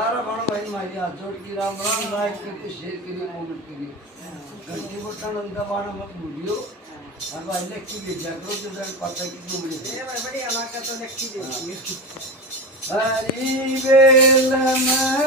सारा बाण भाई मारी हाथ जोड़ की राम राम लाइक करके शेयर करिए कमेंट करिए घंटी बटन अंदर बाण मत भूलियो और भाई ने की देखा करो जो जान पता कि क्यों मिले ये बड़ी इलाका तो लिखी देखिए हरी बेल में